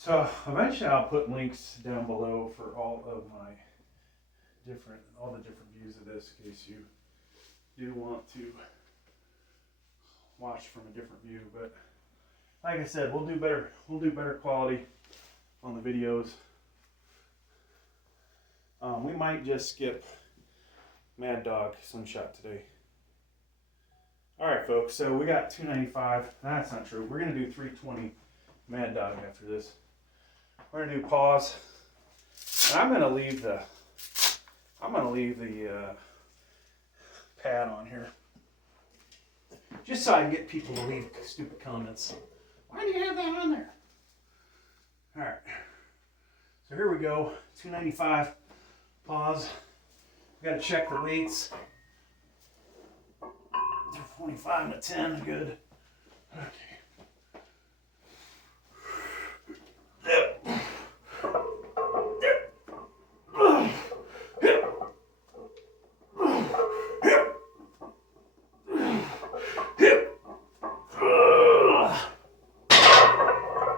So eventually I'll put links down below for all the different views of this, in case you do want to watch from a different view. But like I said, we'll do better quality on the videos. We might just skip Mad Dog Slingshot today. All right, folks. So we got 295. That's not true. We're gonna do 320 Mad Dog after this. We're gonna do pause, and I'm gonna leave the pad on here, just so I can get people to leave stupid comments. Why do you have that on there? All right. So here we go. 295. Pause. We got to check the weights. 225 to 10. Good. Okay.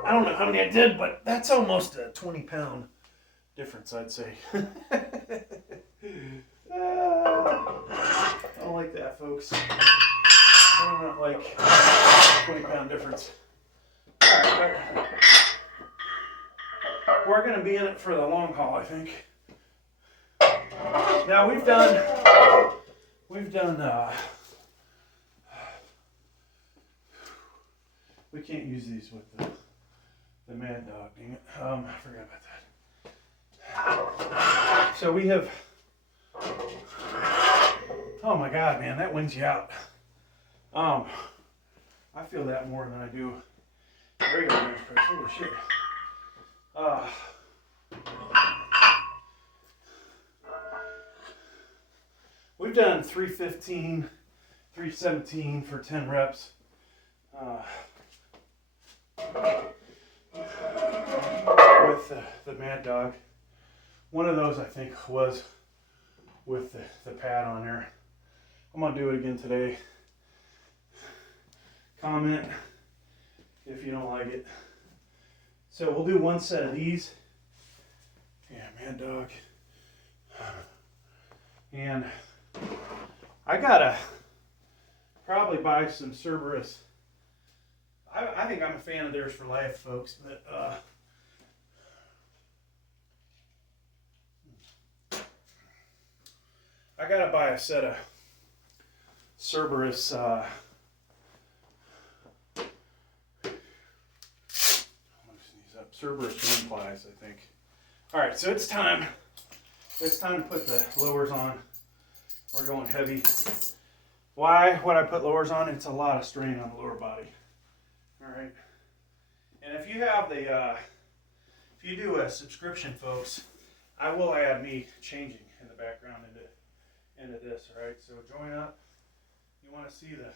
I don't know how many I did, but that's almost a 20-pound difference, I'd say. I don't like that, folks. I do not like 20-pound difference. All right, but we're going to be in it for the long haul, I think. Now we've done. We can't use these with the Mad Dog. Dang it! I forgot about that. So we have. Oh my God, man, that wins you out. I feel that more than I do regular bench press. Holy shit. We've done 315, 317 for 10 reps. With the Mad Dog. One of those, I think, was with the pad on there. I'm going to do it again today. Comment if you don't like it. So we'll do one set of these. Yeah, Mad Dog. And I gotta probably buy some Cerberus. I think I'm a fan of theirs for life, folks. But I gotta buy a set of Cerberus. Cerberus one plies, I think. All right, so it's time. It's time to put the lowers on. We're going heavy. Why would I put lowers on? It's a lot of strain on the lower body. All right. And if you have if you do a subscription, folks, I will add me changing in the background into this. All right. So join up. You want to see the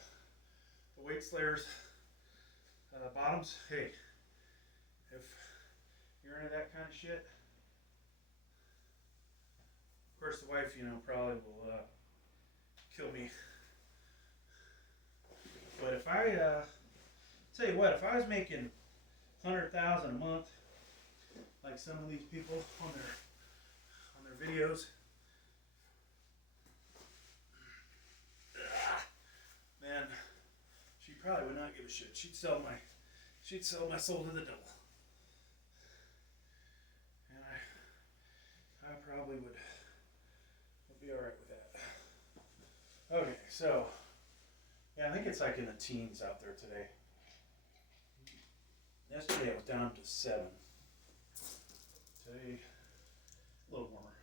weight slayers bottoms? Hey, if you're into that kind of shit, of course the wife, probably will kill me. But if I tell you what, if I was making $100,000 a month, like some of these people on their videos, man, she probably would not give a shit. She'd sell my soul to the devil, and I probably would be all right with that. Okay, so yeah, I think it's like in the teens out there today. Yesterday I was down to 7. Today, a little warmer.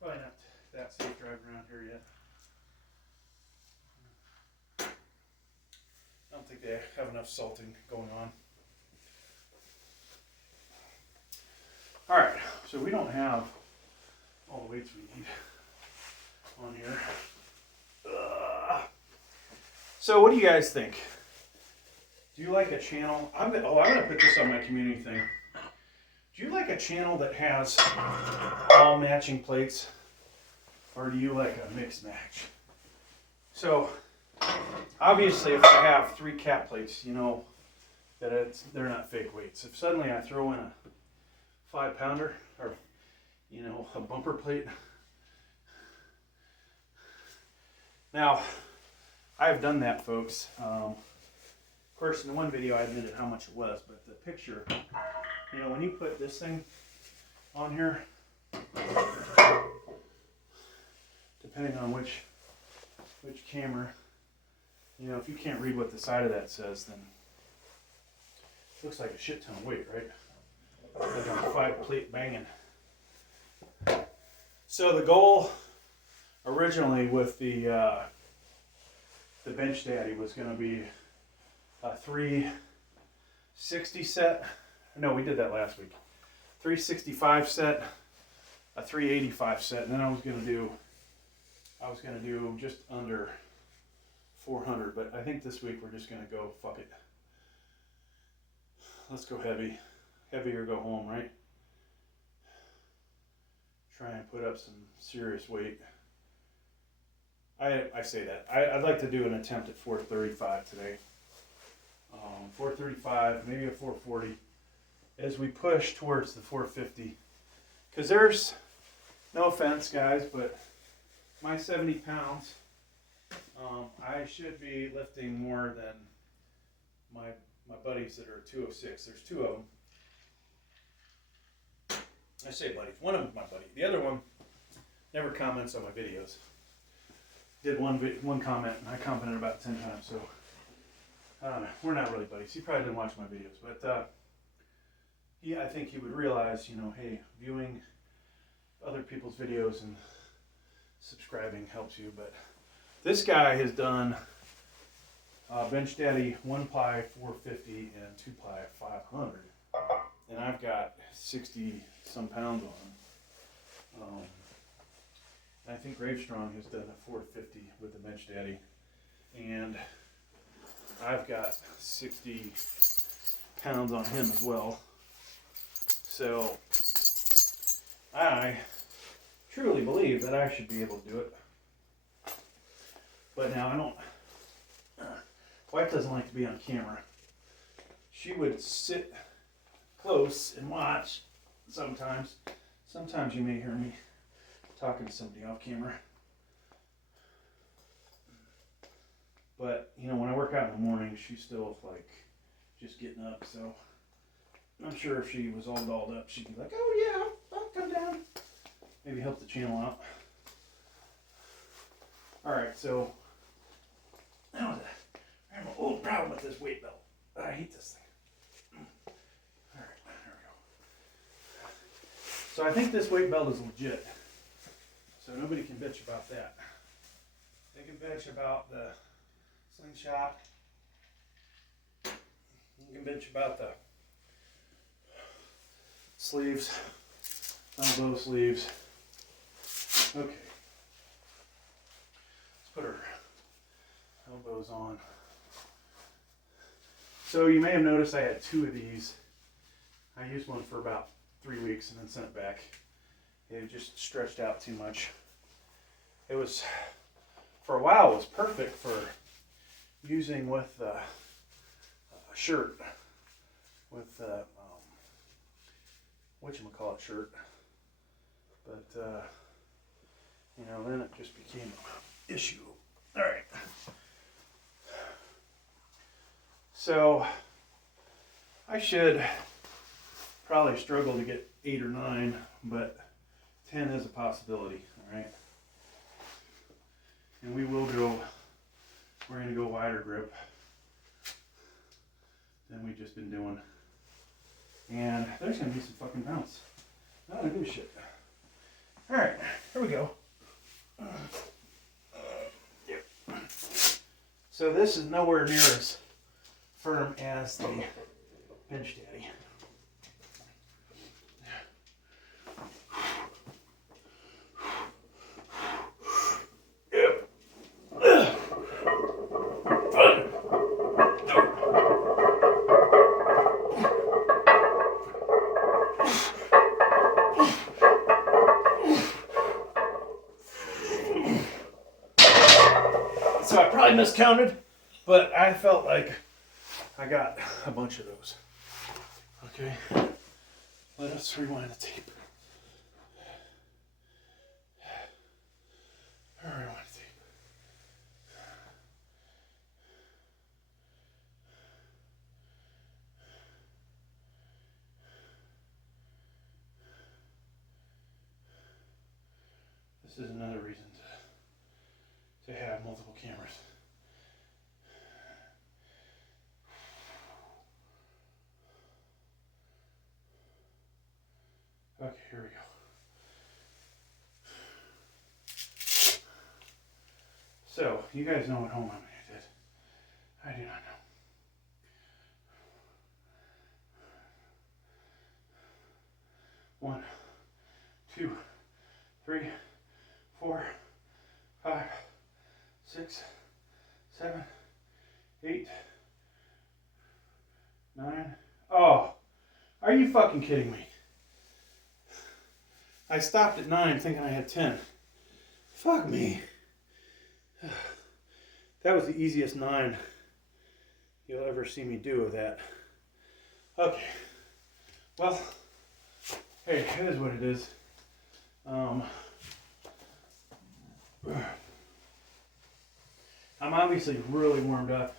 Probably not that safe driving around here yet. I don't think they have enough salting going on. All right, so we don't have all the weights we need on here. So what do you guys think? Do you like a channel? I'm gonna put this on my community thing. Do you like a channel that has all matching plates, or do you like a mixed match? So obviously, if I have 3 cat plates, that they're not fake weights. If suddenly I throw in a 5-pounder or, you know, a bumper plate. Now, I've done that, folks. Of course, in one video I admitted how much it was, but the picture, you know, when you put this thing on here, depending on which camera, you know, if you can't read what the side of that says, then it looks like a shit ton of weight, right? Like on a 5-plate banging. So the goal originally with the Benchdaddy was going to be a 360 set. No, we did that last week. 365 set, a 385 set, and then I was going to do just under 400. But I think this week we're just going to go fuck it. Let's go heavy. Heavy or go home, right? Try and put up some serious weight. I say that. I'd like to do an attempt at 435 today. 435, maybe a 440, as we push towards the 450. Because there's, no offense guys, but my 70 pounds, I should be lifting more than my buddies that are 206. There's two of them. I say buddies. One of them's my buddy. The other one never comments on my videos. Did one comment, and I commented about 10 times, so I don't know. We're not really buddies. He probably didn't watch my videos, but I think he would realize, you know, hey, viewing other people's videos and subscribing helps you. But this guy has done Benchdaddy 1-ply 450 and 2-ply 500, and I've got 60 some pounds on him. I think Gravestrong has done a 450 with the Benchdaddy, and I've got 60 pounds on him as well. So I truly believe that I should be able to do it. But now I don't. Wife doesn't like to be on camera. She would sit close and watch sometimes. Sometimes you may hear me talking to somebody off camera. But, you know, when I work out in the morning, she's still, like, just getting up. So I'm sure if she was all dolled up, she'd be like, oh, yeah, I'll come down. Maybe help the channel out. All right, so I have an old problem with this weight belt. I hate this thing. All right, there we go. So I think this weight belt is legit. So nobody can bitch about that. They can bitch about the slingshot. You can bitch about the sleeves, elbow sleeves. Okay. Let's put our elbows on. So you may have noticed I had 2 of these. I used one for about 3 weeks and then sent it back. It just stretched out too much. It was, for a while, it was perfect for using with a shirt, with whatchamacallit shirt. But, you know, then it just became an issue. All right. So, I should probably struggle to get 8 or 9, but 10 is a possibility, all right? And we're going to go wider grip than we've just been doing. And there's going to be some fucking bounce. I don't give a shit. All right, here we go. So this is nowhere near as firm as the Benchdaddy. So I probably miscounted, but I felt like I got a bunch of those. Okay, let us rewind the tape. Rewind the tape. This is another reason to have multiple cameras. Okay, here we go. So, you guys know at home how many I did. I do not know. One, 2, 3, 4, 5, 6, 7, 8, 9. Oh, are you fucking kidding me? I stopped at 9 thinking I had 10. Fuck me. That was the easiest 9 you'll ever see me do of that. Okay. Well, hey, it is what it is. I'm obviously really warmed up.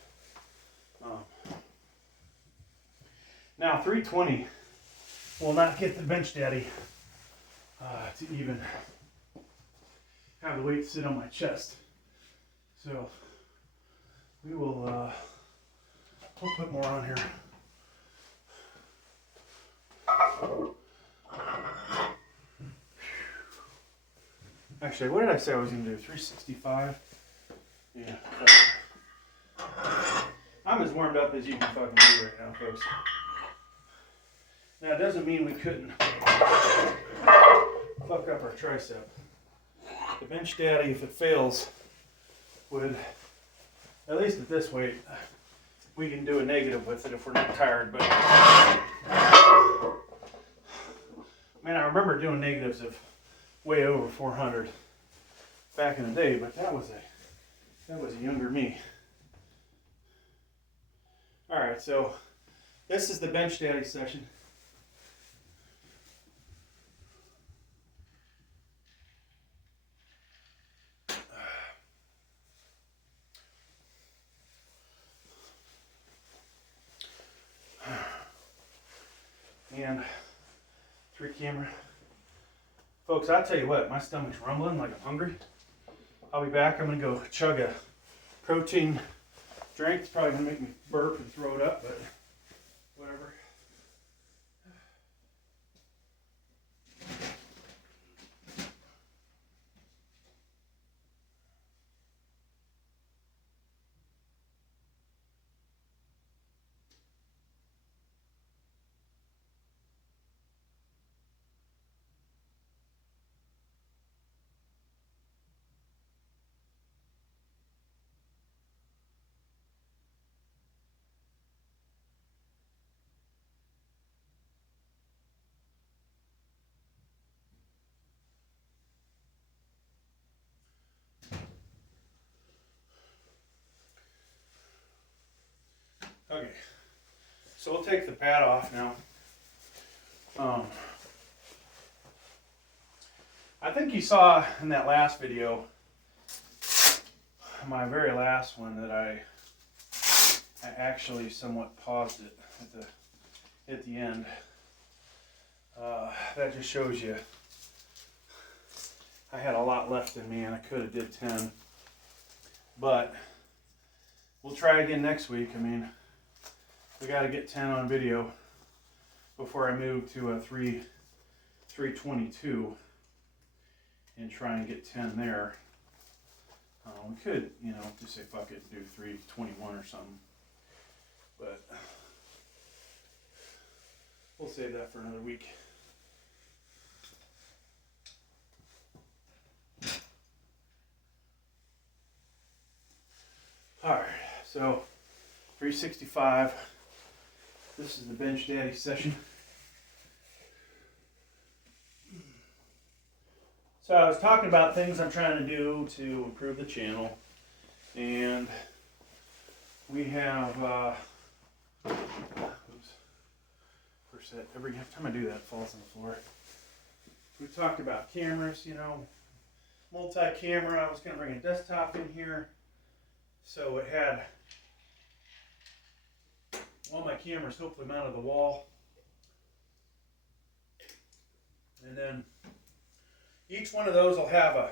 Now 320 will not get the Benchdaddy to even have the weight sit on my chest. So we will we'll put more on here. Actually, what did I say I was going to do? 365? Yeah. I'm as warmed up as you can fucking be right now, folks. Now, it doesn't mean we couldn't fuck up our tricep. The Benchdaddy, if it fails, would, at least at this weight, we can do a negative with it if we're not tired. But man, I remember doing negatives of way over 400 back in the day, but that was a younger me. All right, so this is the Benchdaddy session. And 3 camera. Folks, I'll tell you what, my stomach's rumbling like I'm hungry. I'll be back. I'm going to go chug a protein drink. It's probably going to make me burp and throw it up, but whatever. Okay, so we'll take the pad off now. I think you saw in that last video, my very last one, that I actually somewhat paused it at the end. That just shows you I had a lot left in me and I could have did 10, but we'll try again next week. I mean, we got to get 10 on video before I move to a 322 and try and get 10 there. We could, you know, just say fuck it and do 321 or something, but we'll save that for another week. All right, so 365. This is the Benchdaddy session. So I was talking about things I'm trying to do to improve the channel, and we have Oops. First set. Every time I do that, it falls on the floor. We talked about cameras, you know, multi-camera. I was going to bring a desktop in here. So it had all my cameras hopefully mounted to the wall. And then each one of those will have a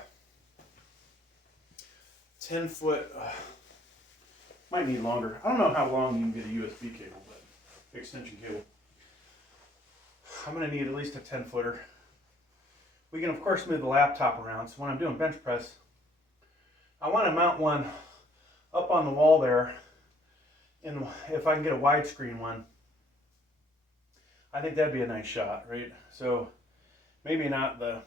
10-foot, might need longer. I don't know how long you can get a USB cable, but extension cable. I'm going to need at least a 10-footer. We can of course move the laptop around. So when I'm doing bench press, I want to mount one up on the wall there. And if I can get a widescreen one, I think that'd be a nice shot, right? So maybe not the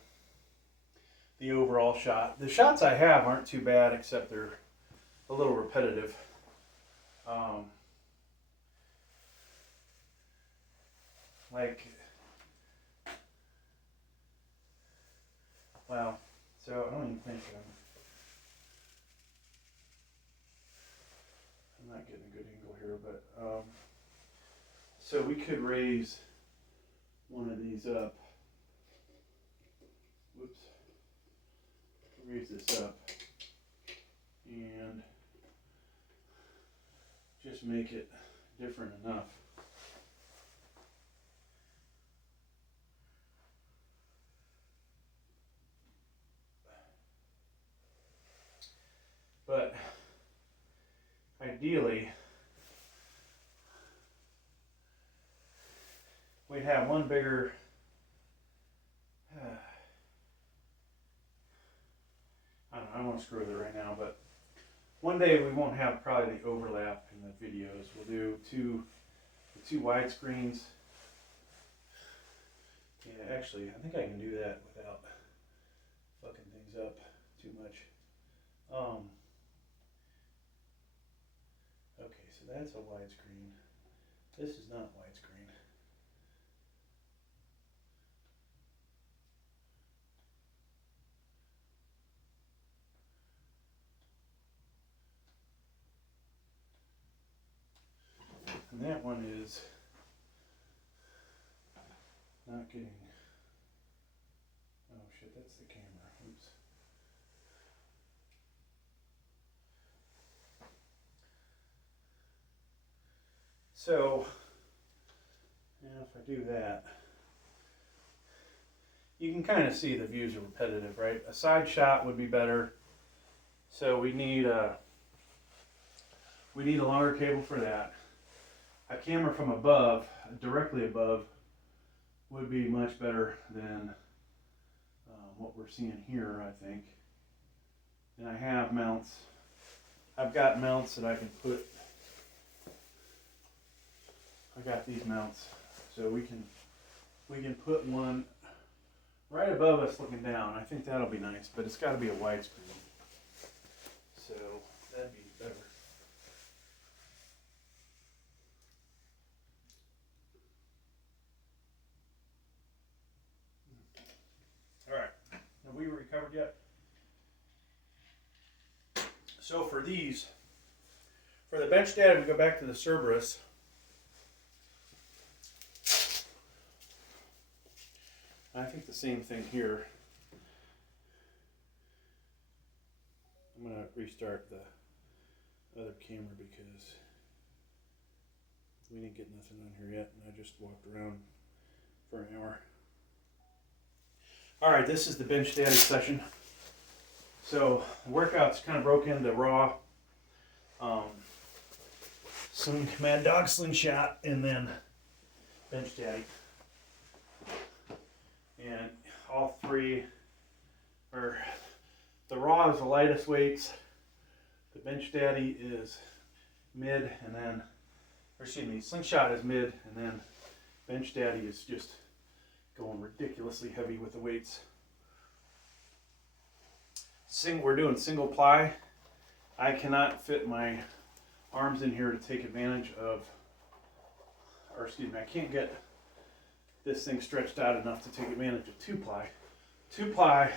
overall shot. The shots I have aren't too bad, except they're a little repetitive. Wow. So I don't even think I'm not getting a good angle here, but so we could raise one of these up. Whoops. Raise this up and just make it different enough. But ideally, we'd have one bigger I don't want to screw with it right now, but one day we won't have probably the overlap in the videos. We'll do two widescreens. Yeah, actually, I think I can do that without fucking things up too much. Okay, so that's a widescreen. This is not widescreen. And that one is not getting, oh shit, that's the camera, oops. So, now if I do that, you can kind of see the views are repetitive, right? A side shot would be better. So we need a longer cable for that. A camera from above, directly above, would be much better than what we're seeing here, I think. And I have mounts. I've got mounts that I can put. I got these mounts, so we can put one right above us looking down. I think that'll be nice, but it's got to be a widescreen. So that'd be better. All right, have we recovered yet? So for these, for the Benchdaddy, we go back to the Cerberus. I think the same thing here. I'm going to restart the other camera because we didn't get nothing on here yet, and I just walked around for an hour. All right, this is the Benchdaddy session. So the workout's kind of broke into raw, some Command Dog slingshot, and then Benchdaddy. And all three are, the raw is the lightest weights, the Benchdaddy is mid, and then, or excuse me, slingshot is mid, and then Benchdaddy is just going ridiculously heavy with the weights. We're doing single ply. I cannot fit my arms in here to take advantage of, or excuse me, I can't get this thing stretched out enough to take advantage of 2-ply. 2-ply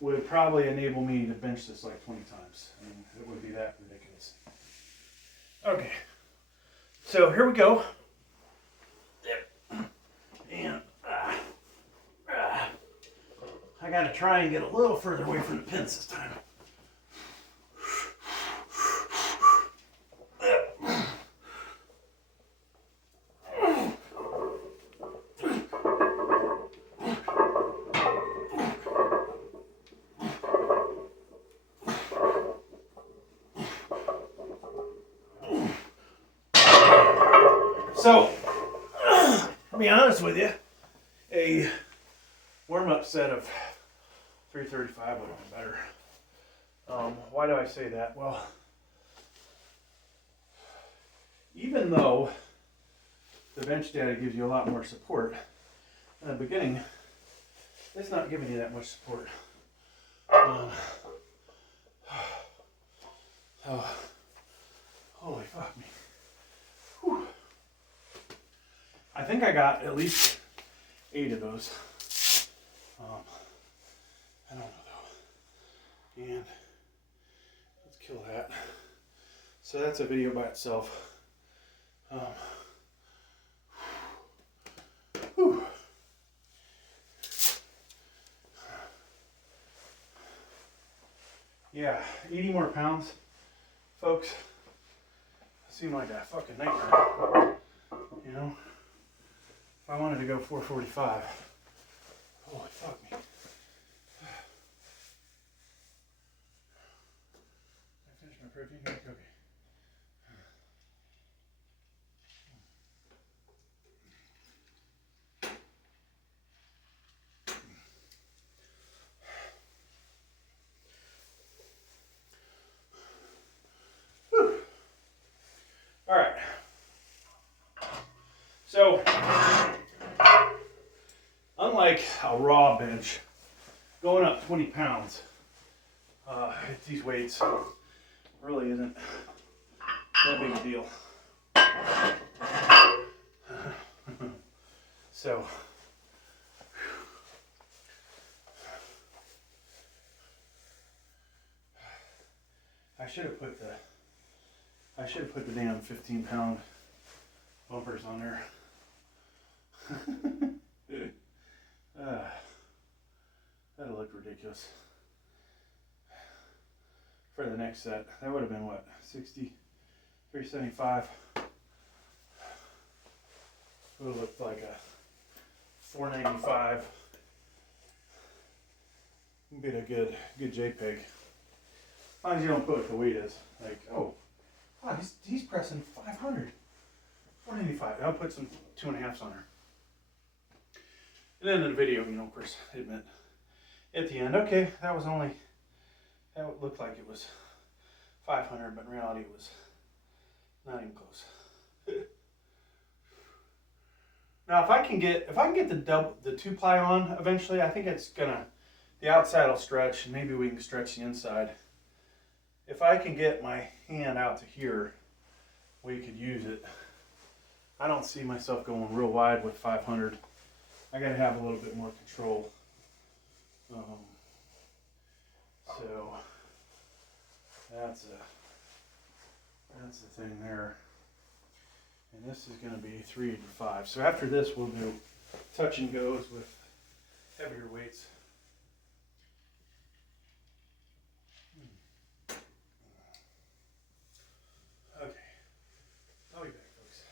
would probably enable me to bench this like 20 times. I mean, it would be that ridiculous. Okay, So here we go. Yep. And I gotta try and get a little further away from the pins this time. So, to be honest with you, a warm-up set of 335 would have been better. Why do I say that? Well, even though the Benchdaddy gives you a lot more support, in the beginning, it's not giving you that much support. Oh, holy fuck me. Whew. I think I got at least 8 of those. I don't know though. And let's kill that. So that's a video by itself. Whew. Yeah, 80 more pounds, folks. Seemed like a fucking nightmare. You know? If I wanted to go 445, holy fuck me. I finished my protein drink? Okay. Whew. All right. So, unlike a raw bench, going up 20 pounds at these weights really isn't that big a deal. So, I should have put the damn 15-pound bumpers on there. That'll look ridiculous. For the next set, that would have been what, 60, 375. Would have looked like a 495. Be a good JPEG. As long as you don't put what the weight is. Like, oh, wow, he's pressing 500. 495. I'll put some 2.5s on there. And then in the video, you know, of course, it meant at the end, okay, that looked like it was 500, but in reality it was not even close. Now, if I can get the 2-ply on eventually, I think the outside will stretch, and maybe we can stretch the inside. If I can get my hand out to here, we could use it. I don't see myself going real wide with 500. I gotta have a little bit more control. So that's the thing there. And this is gonna be 385. So after this, we'll do touch and goes with heavier weights. Okay, I'll be back, folks.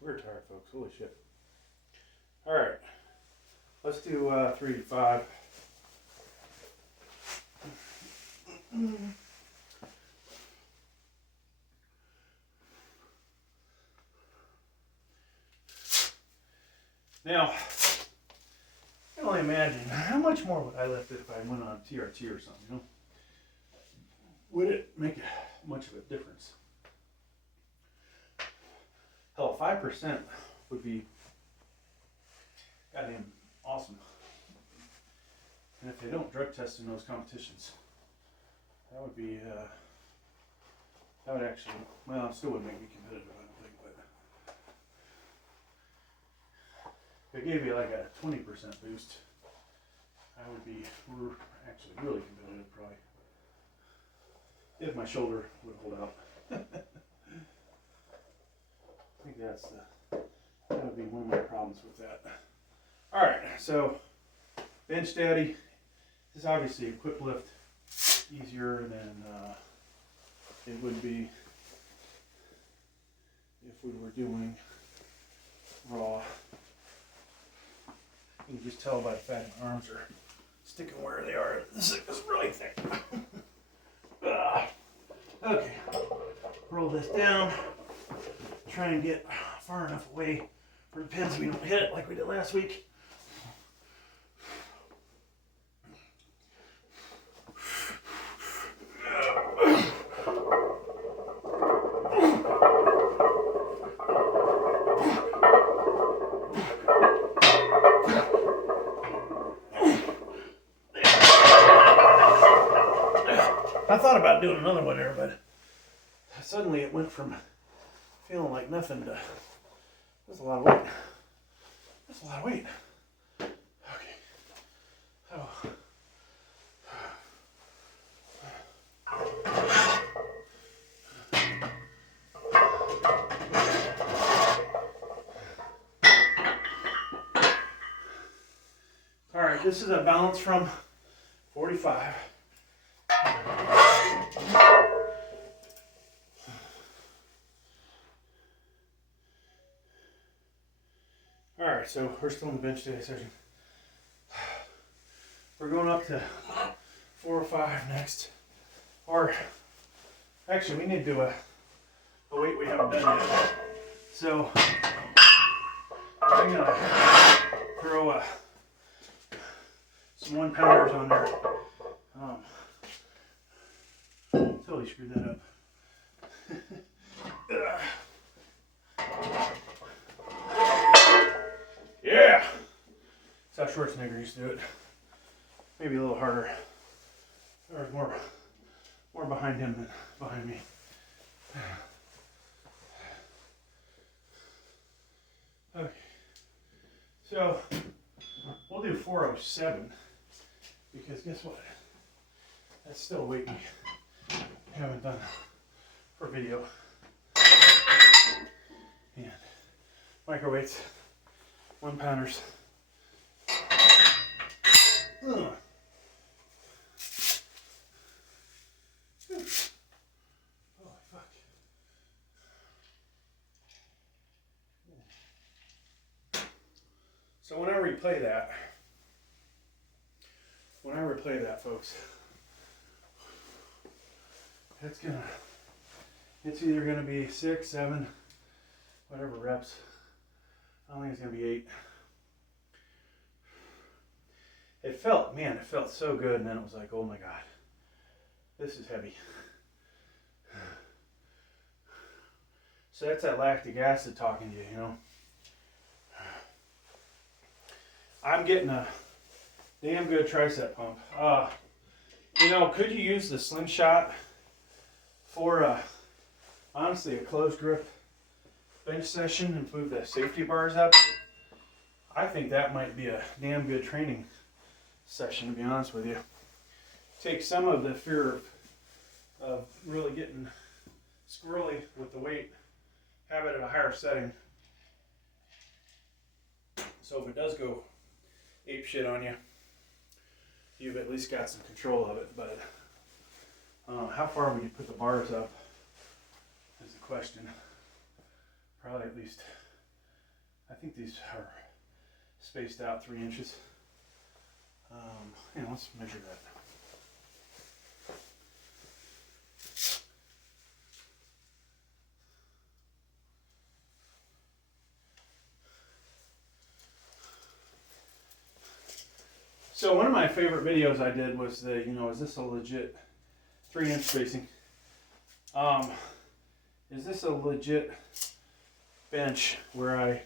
We're tired, folks. Holy shit. All right. Let's do 3 to 5. Now, I can only imagine how much more would I lift if I went on TRT or something, you know? Would it make much of a difference? Hell, 5% would be goddamn awesome. And if they don't drug test in those competitions, that would be, that would actually, well, it still wouldn't make me competitive, I don't think, but if it gave you like a 20% boost, I would be actually really competitive, probably. If my shoulder would hold out. I think that would be one of my problems with that. Alright, so Benchdaddy is obviously equip lift easier than it would be if we were doing raw. You can just tell by the fact my arms are sticking where they are. This is really thick. Okay, roll this down. Try and get far enough away for the pins so we don't hit it like we did last week. I thought about doing another one there, but suddenly it went from feeling like nothing to, that's a lot of weight. That's a lot of weight. Okay. Oh. All right, this is a balance from 45. Alright, so we're still in the Benchdaddy session. We're going up to 4 or 5 next. Or, actually, we need to do a weight we haven't done yet. So, I'm going to throw some 1-pounders on there. Totally screwed that up. Yeah! That's how Schwarzenegger used to do it. Maybe a little harder. There was more behind him than behind me. Okay. So, we'll do 407. Because guess what? That's still a weight we haven't done for video. And microweights, 1-pounders. Holy fuck. So when I replay that, folks, it's either gonna be 6, 7, whatever reps. I don't think it's gonna be 8. It felt so good, and then it was like, oh my god, this is heavy. So that's that lactic acid talking to you, you know. I'm getting a damn good tricep pump. You know, could you use the slingshot for honestly a closed grip bench session and move the safety bars up? I think that might be a damn good training session, to be honest with you. Take some of the fear of really getting squirrely with the weight, have it at a higher setting. So if it does go ape shit on you, you've at least got some control of it. But how far would you put the bars up is the question. Probably at least I think these are spaced out 3 inches. Let's measure that. So one of my favorite videos I did was is this a legit 3-inch spacing? Is this a legit bench or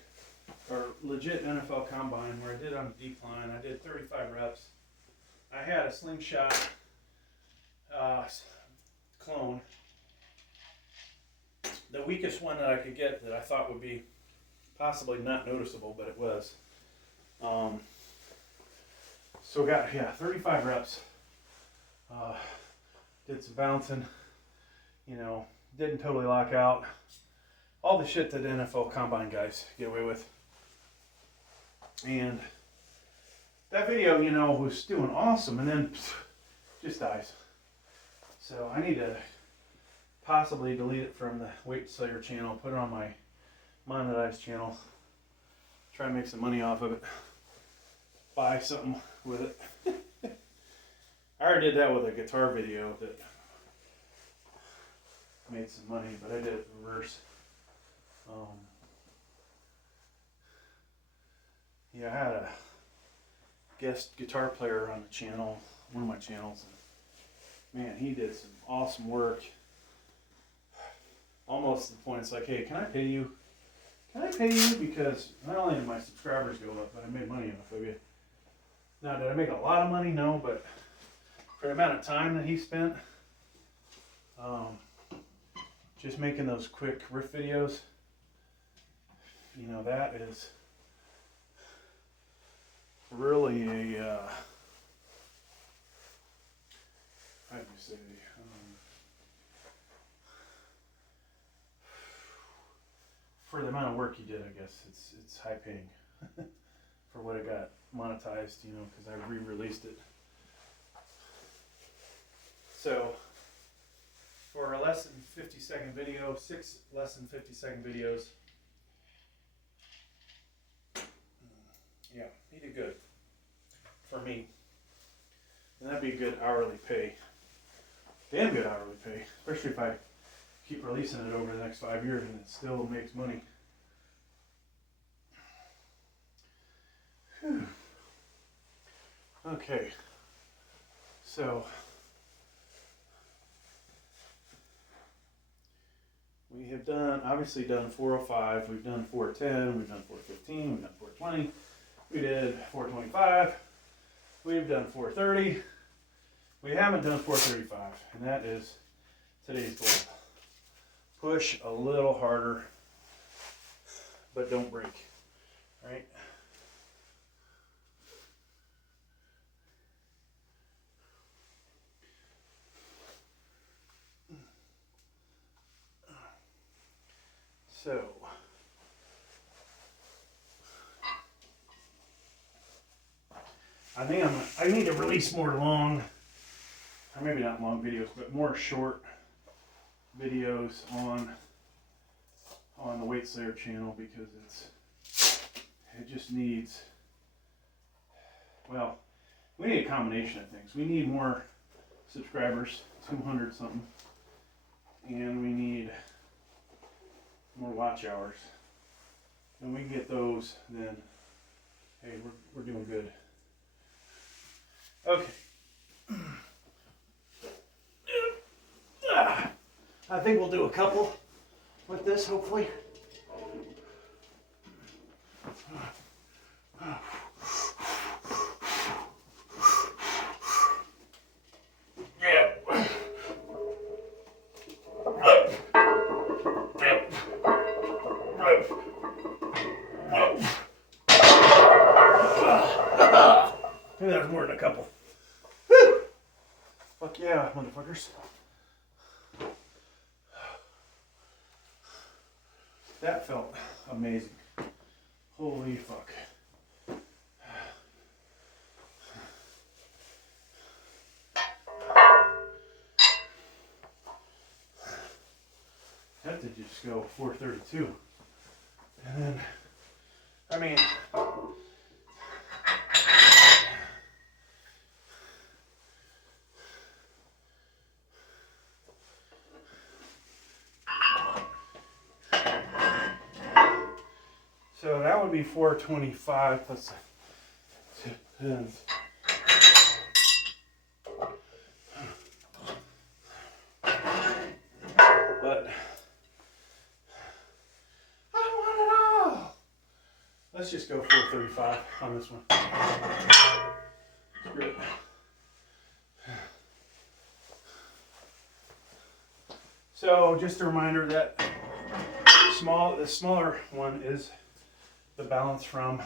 legit NFL combine where I did on decline? I did 35 reps. I had a slingshot clone, the weakest one that I could get that I thought would be possibly not noticeable, but it was. So got 35 reps. Did some bouncing, didn't totally lock out. All the shit that NFL combine guys get away with. And that video, was doing awesome, and then just dies. So I need to possibly delete it from the Weight Slayer channel, put it on my monetized channel, try and make some money off of it, buy something with it. I already did that with a guitar video that made some money, but I did it reverse. I had a guest guitar player on the channel, one of my channels, and man, he did some awesome work. Almost to the point it's like, hey, can I pay you? Because not only did my subscribers go up, but I made money off of you. Now, did I make a lot of money? No, but for the amount of time that he spent, just making those quick riff videos, that is really how do you say, for the amount of work he did, I guess it's high paying for what it got monetized, because I re-released it. So for a less than 50-second video, 6 less than 50-second videos, he did good for me. And that'd be a good hourly pay. Damn good hourly pay, especially if I keep releasing it over the next 5 years and it still makes money. Whew. Okay, so we have obviously done 405, we've done 410, we've done 415, we've done 420, we did 425, we've done 430, we haven't done 435, and that is today's goal. Push a little harder, but don't break, right? So, I think I need to release more long, or maybe not long videos, but more short videos on the Weight Slayer channel, because it just needs, well, we need a combination of things. We need more subscribers, 200 something, and we need more watch hours. When we can get those, then hey, we're doing good. Okay. I think we'll do a couple with this, hopefully. Maybe that was more than a couple. Woo! Fuck yeah, motherfuckers. That felt amazing. Holy fuck. That did just go 432. And then mean, so that would be 425 plus 2 pins. But I want it all. Let's just go 435 on this one. Screw it. So just a reminder that the smaller one is the balance from,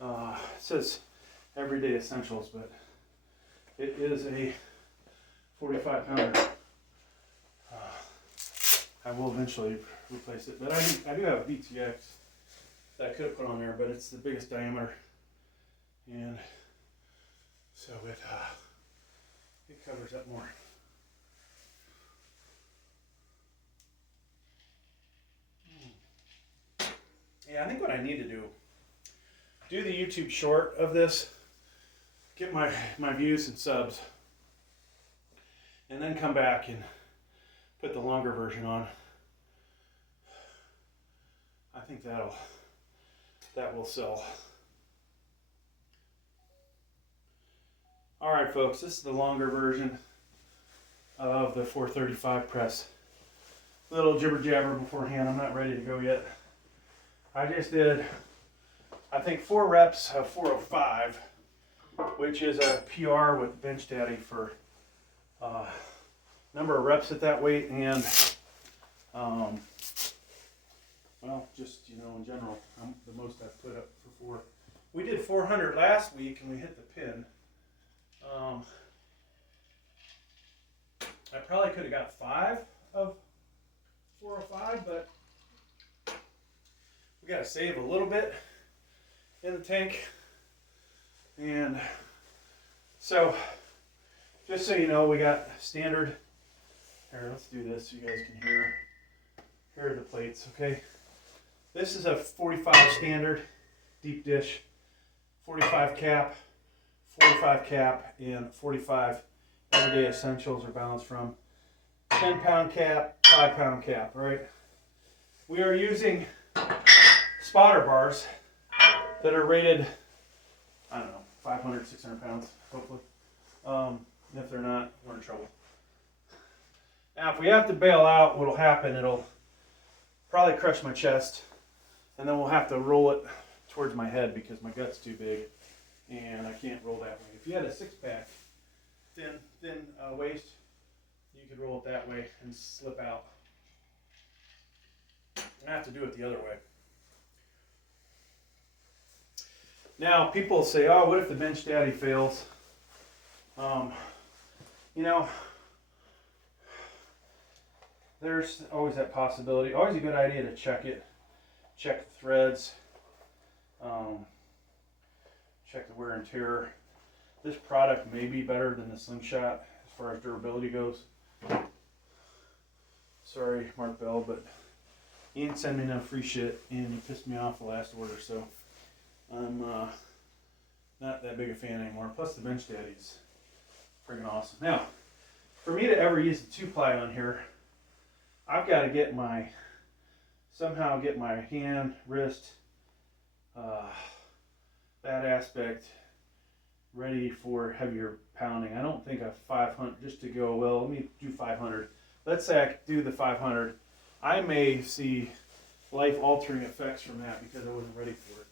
it says Everyday Essentials, but it is a 45 pounder. I will eventually replace it, but I do have a BTX that I could have put on there, but it's the biggest diameter, and so it covers up more. Yeah, I think what I need to do the YouTube short of this, get my views and subs, and then come back and put the longer version on. I think that will sell. All right, folks, this is the longer version of the 435 press. Little jibber jabber beforehand. I'm not ready to go yet. I just did, I think, 4 reps of 405, which is a PR with Benchdaddy for number of reps at that weight, and well, just, you know, in general, the most I've put up for 4. We did 400 last week and we hit the pin. I probably could have got 5 of 405, but we got to save a little bit in the tank. And so, just so you know, we got standard. Here, let's do this so you guys can hear. Here are the plates, okay? This is a 45 standard deep dish, 45 cap, 45 cap, and 45 Everyday Essentials are balanced from 10 pound cap, 5 pound cap, right? We are using spotter bars that are rated, I don't know, 500, 600 pounds, hopefully. If they're not, we're in trouble. Now, if we have to bail out, what'll happen, it'll probably crush my chest, and then we'll have to roll it towards my head because my gut's too big, and I can't roll that way. If you had a 6-pack, thin waist, you could roll it that way and slip out. I have to do it the other way. Now, people say, oh, what if the Benchdaddy fails? You know, there's always that possibility. Always a good idea to check it. Check the threads. Check the wear and tear. This product may be better than the Slingshot as far as durability goes. Sorry, Mark Bell, but he didn't send me no free shit, and he pissed me off the last order, so I'm not that big a fan anymore. Plus, the Benchdaddy's friggin' awesome. Now, for me to ever use the 2-ply on here, I've got to somehow get my hand, wrist, that aspect ready for heavier pounding. I don't think a 500, just to go, well, let me do 500. Let's say I do the 500. I may see life-altering effects from that because I wasn't ready for it.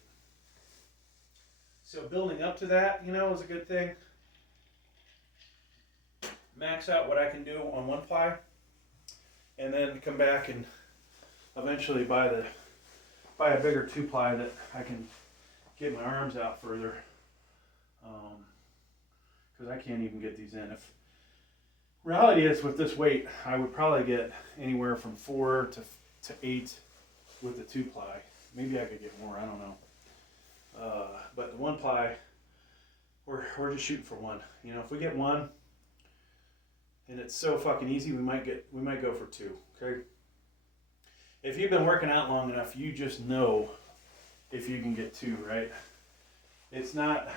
So building up to that, you know, is a good thing. Max out what I can do on 1-ply, and then come back and eventually buy a bigger 2-ply that I can get my arms out further, because I can't even get these in. If reality is, with this weight, I would probably get anywhere from 4 to 8 with the 2-ply. Maybe I could get more, I don't know. But the 1-ply, we're just shooting for 1. You know, if we get 1 and it's so fucking easy, we might go for 2. Okay. If you've been working out long enough, you just know if you can get 2, right? It's not,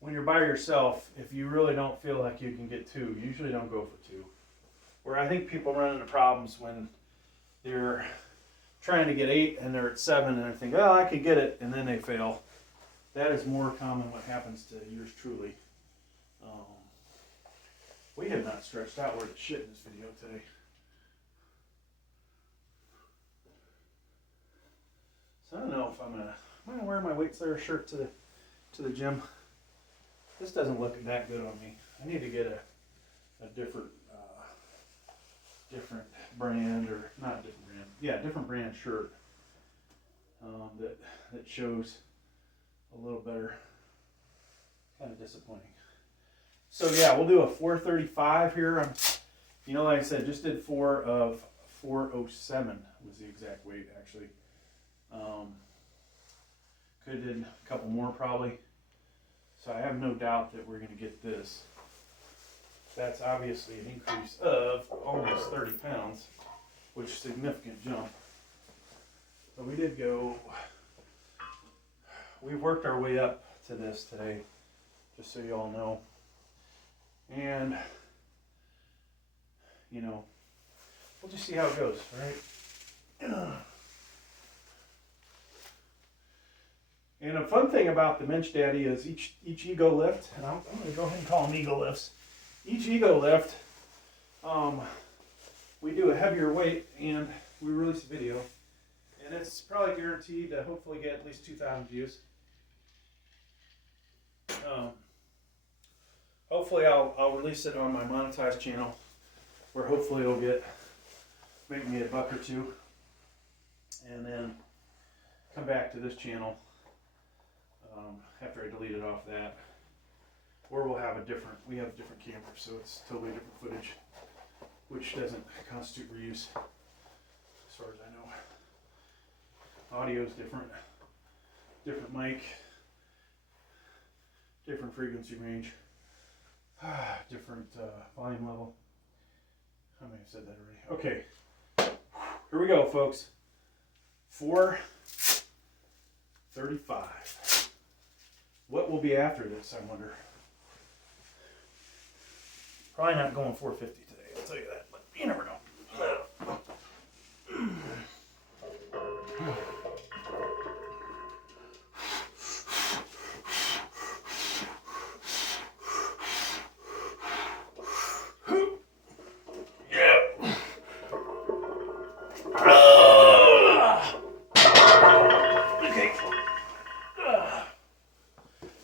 when you're by yourself, if you really don't feel like you can get 2, usually don't go for 2. Where I think people run into problems when they're trying to get 8 and they're at 7 and they think, oh, I could get it, and then they fail. That is more common what happens to yours truly. We have not stretched out worth shit in this video today. So I don't know if I'm gonna wear my Weight Slayer shirt to the gym. This doesn't look that good on me. I need to get a different brand, or not different brand. Yeah, different brand shirt that shows a little better. Kind of disappointing. So yeah, we'll do a 435 here. Like I said, just did 4 of 407 was the exact weight actually. Could have did a couple more probably. So I have no doubt that we're going to get this. That's obviously an increase of almost 30 pounds, which is a significant jump. But we did go, we worked our way up to this today, just so you all know. And, we'll just see how it goes, right? And a fun thing about the Benchdaddy is each ego lift, and I'm going to go ahead and call them ego lifts. Each ego lift, we do a heavier weight and we release a video. And it's probably guaranteed to hopefully get at least 2,000 views. Hopefully I'll release it on my monetized channel, where hopefully it'll make me $1 or $2, and then come back to this channel after I delete it off that, or we have a different camera, so it's totally different footage, which doesn't constitute reuse as far as I know. Audio is different mic, different frequency range. Different volume level. I may have said that already. Okay, here we go, folks. 435. What will be after this, I wonder? Probably not going 450 today, I'll tell you that, but you never know.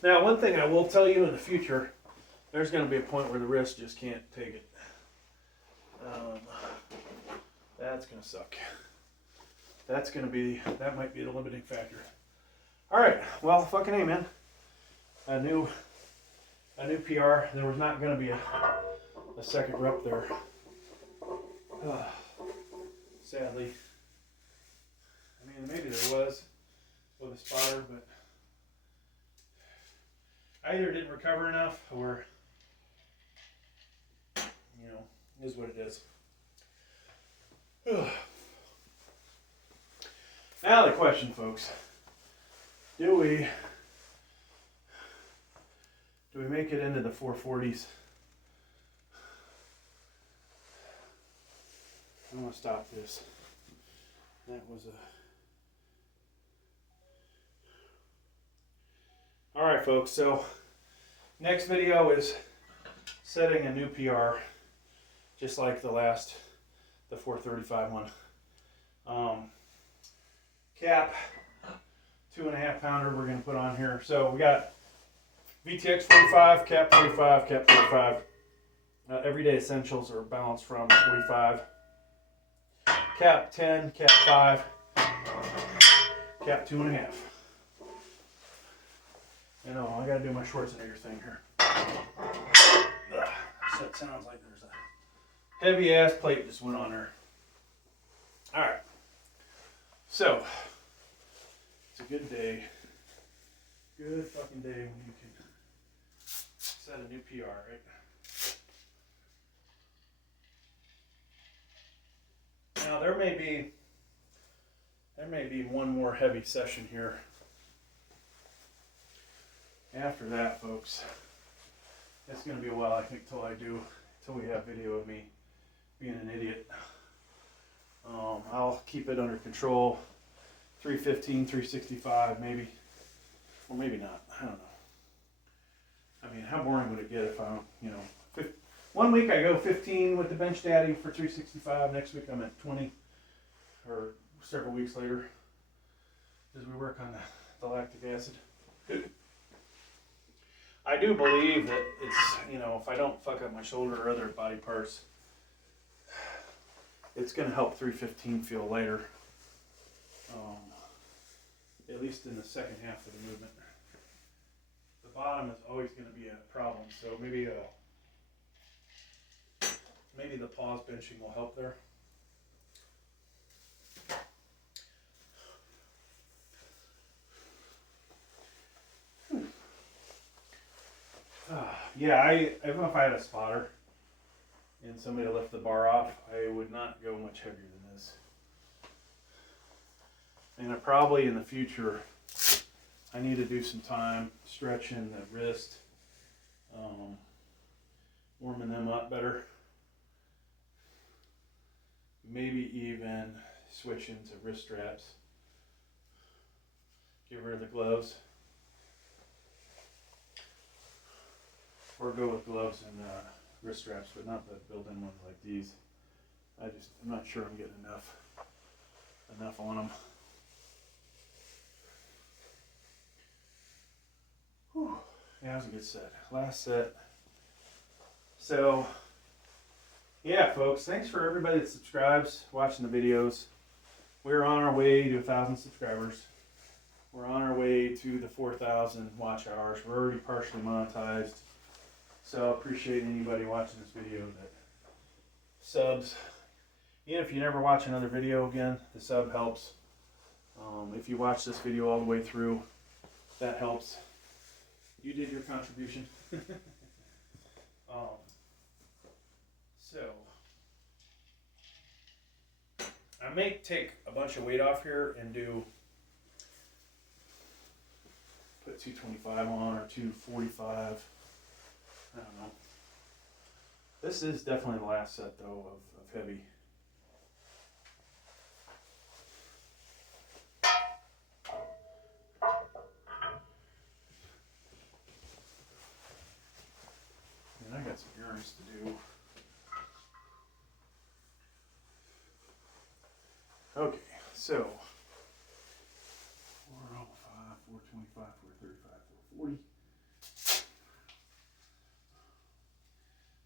Now, one thing I will tell you in the future, there's going to be a point where the wrist just can't take it. That's going to suck. That might be the limiting factor. All right, well, fucking A, man. A new PR. There was not going to be a second rep there. Sadly. I mean, maybe there was with a spotter, but I either didn't recover enough, or, is what it is. Now the question, folks, do we make it into the 440s? I'm going to stop this. That was all right, folks, so next video is setting a new PR, just like the 435 one. Cap, 2.5 pounder we're going to put on here. So we got VTX 45, cap 45, cap 45. Everyday essentials are balanced from 45. Cap 10, cap 5, cap 2.5. I know, I gotta do my Schwarzenegger thing here. So it sounds like there's a heavy ass plate just went on there. Alright. So, it's a good day. Good fucking day when you can set a new PR, right? Now there may there may be one more heavy session here. After that, folks, it's going to be a while, I think, till we have video of me being an idiot. I'll keep it under control. 315, 365, maybe, or maybe not. I don't know. I mean, how boring would it get if I, you know, one week I go 15 with the Benchdaddy for 365. Next week I'm at 20, or several weeks later, as we work on the lactic acid. I do believe that it's, you know, if I don't fuck up my shoulder or other body parts, it's going to help 315 feel lighter, at least in the second half of the movement. The bottom is always going to be a problem, so maybe the pause benching will help there. Yeah, even if I had a spotter and somebody to lift the bar off, I would not go much heavier than this. And I probably in the future, I need to do some time stretching the wrist, warming them up better. Maybe even switching to wrist straps. Get rid of the gloves. Or go with gloves and wrist straps, but not the built-in ones like these. I'm not sure I'm getting enough on them. Whew. Yeah, that was a good set. Last set. So, yeah, folks, thanks for everybody that subscribes, watching the videos. We're on our way to 1,000 subscribers. We're on our way to the 4,000 watch hours. We're already partially monetized. So I appreciate anybody watching this video that subs. Even if you never watch another video again, the sub helps. If you watch this video all the way through, that helps. You did your contribution. So I may take a bunch of weight off here and put 225 on or 245. I don't know. This is definitely the last set, though, of heavy. And I got some errands to do. Okay, so 405, 425, 435, 440.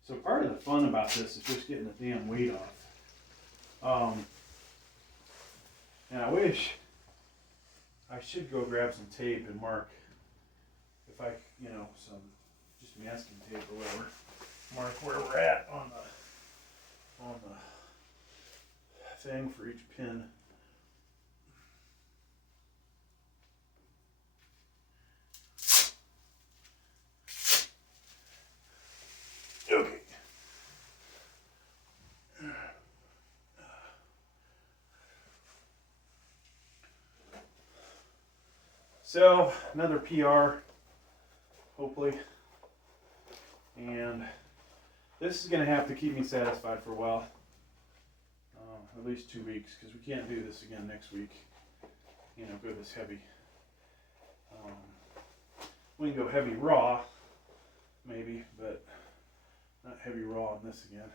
So part of the fun about this is just getting the damn weight off. And I wish I should go grab some tape and mark, if I, you know, some just masking tape or whatever, mark where we're at on the thing for each pin. Okay. So another PR, hopefully, and this is going to have to keep me satisfied for a while, at least 2 weeks, because we can't do this again next week, you know, go this heavy. We can go heavy raw, maybe, but not heavy raw on this again.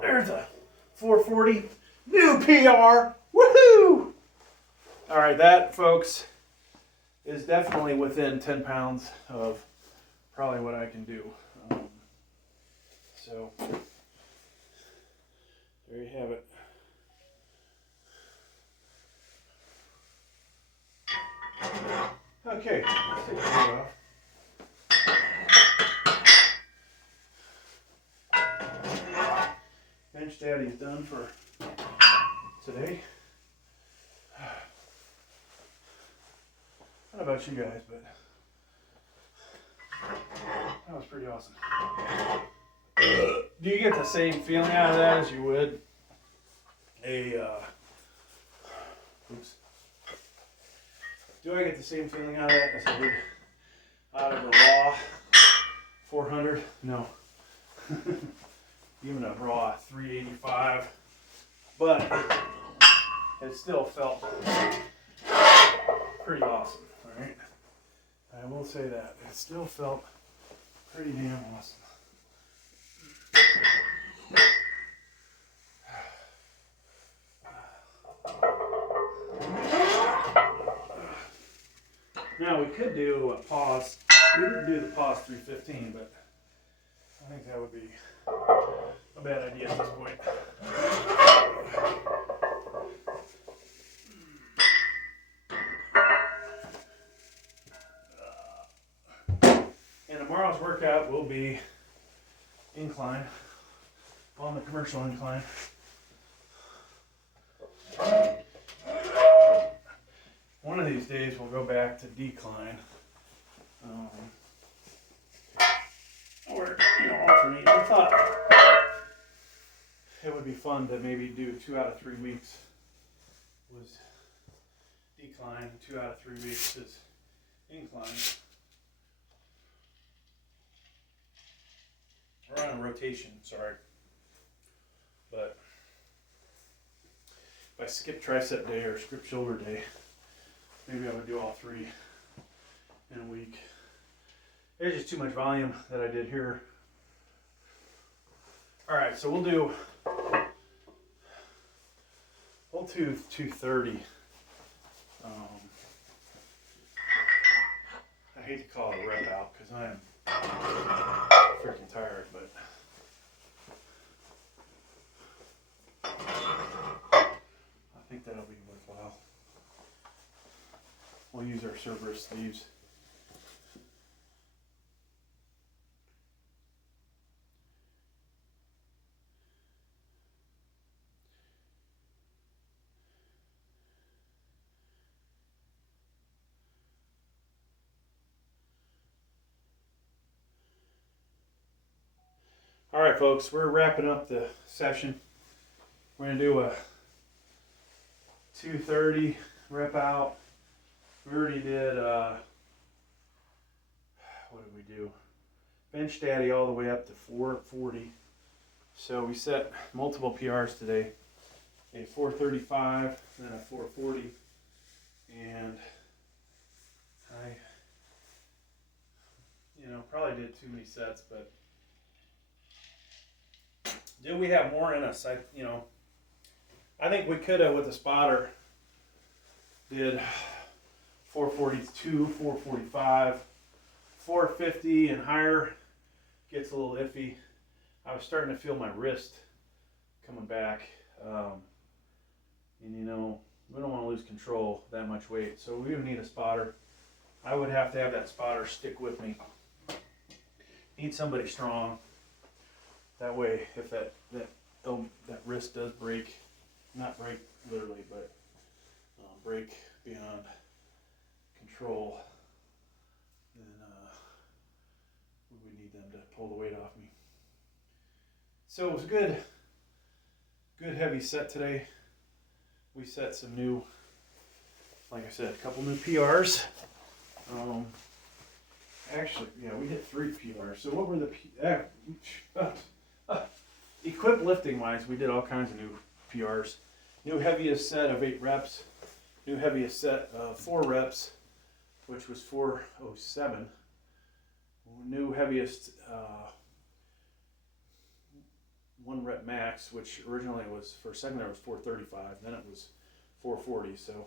There's a 440 new PR. Woohoo! All right, that, folks, is definitely within 10 pounds of probably what I can do. So there you have it. Okay, let's take the lid off. Benchdaddy is done for today. I don't know about you guys, but that was pretty awesome. Do you get the same feeling out of that as you would do I get the same feeling out of that as I would out of a raw 400? No. Even a raw 385. But it still felt pretty awesome, alright? I will say that. It still felt pretty damn awesome. Now we could do a pause. We didn't do the pause 315, but I think that would be a bad idea at this point. And tomorrow's workout will be incline, on the commercial incline. One of these days we'll go back to decline. Or, alternate. I thought it would be fun to maybe do 2 out of 3 weeks was decline, 2 out of 3 weeks is incline. We're on a rotation, sorry. But if I skip tricep day or skip shoulder day, maybe I would do all 3 in a week. There's just too much volume that I did here. All right, so we'll do 230. I hate to call it a rep out because I am freaking tired, but I think that'll be worthwhile. We'll use our Cerberus sleeves. All right, folks, we're wrapping up the session. We're going to do a 230 rep out. We already did, what did we do? Benchdaddy all the way up to 440. So we set multiple PRs today. A 435, then a 440. And I, probably did too many sets, but do we have more in us? I think we could have with a spotter did 442, 445, 450 and higher gets a little iffy. I was starting to feel my wrist coming back, and we don't want to lose control that much weight, so we would need a spotter. I would have to have that spotter stick with me. Need somebody strong. That way, if that wrist does break, not break literally, but break beyond control, then we would need them to pull the weight off me. So it was a good heavy set today. We set some new, like I said, a couple new PRs. Actually, yeah, we hit 3 PRs. So what were the equip lifting wise? We did all kinds of new PRs. New heaviest set of 8 reps. New heaviest set of 4 reps, which was 407. New heaviest 1 rep max, which originally was for secondary was 435. Then it was 440. So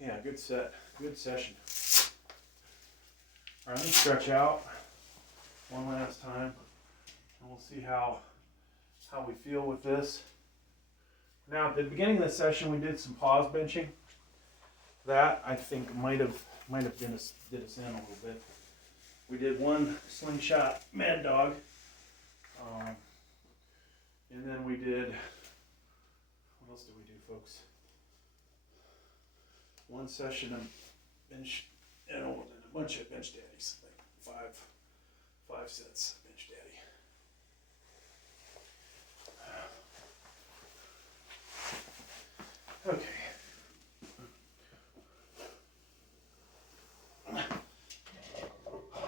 yeah, good set, good session. All right, let me stretch out one last time, and we'll see how we feel with this. Now, at the beginning of the session, we did some pause benching. that I think might have did us in a little bit. We did one slingshot Mad Dog, and then we did, what else did we do, folks? One session of bench, and a bunch of Benchdaddies, like five sets of Benchdaddy. Okay.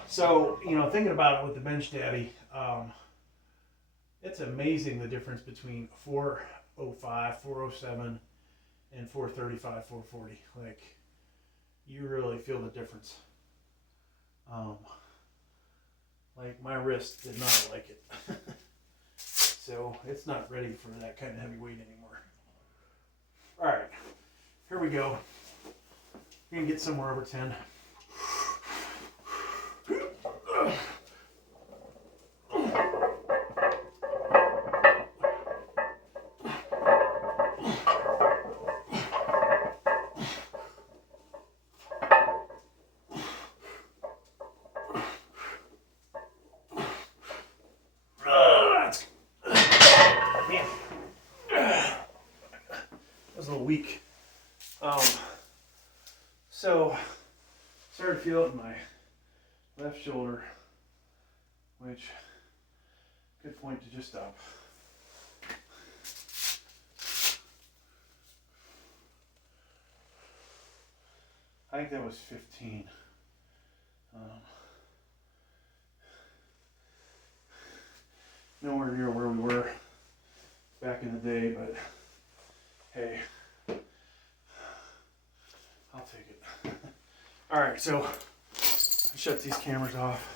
So, thinking about it with the Benchdaddy, it's amazing the difference between 405, 407, and 435, 440. Like, you really feel the difference. Like, my wrist did not like it. So, it's not ready for that kind of heavy weight anymore. Alright, here we go. We're going to get somewhere over 10. Weak. So started to feel it in my left shoulder, which good point to just stop. I think that was 15. Nowhere near where we were back in the day, but hey, I'll take it. All right, so I shut these cameras off.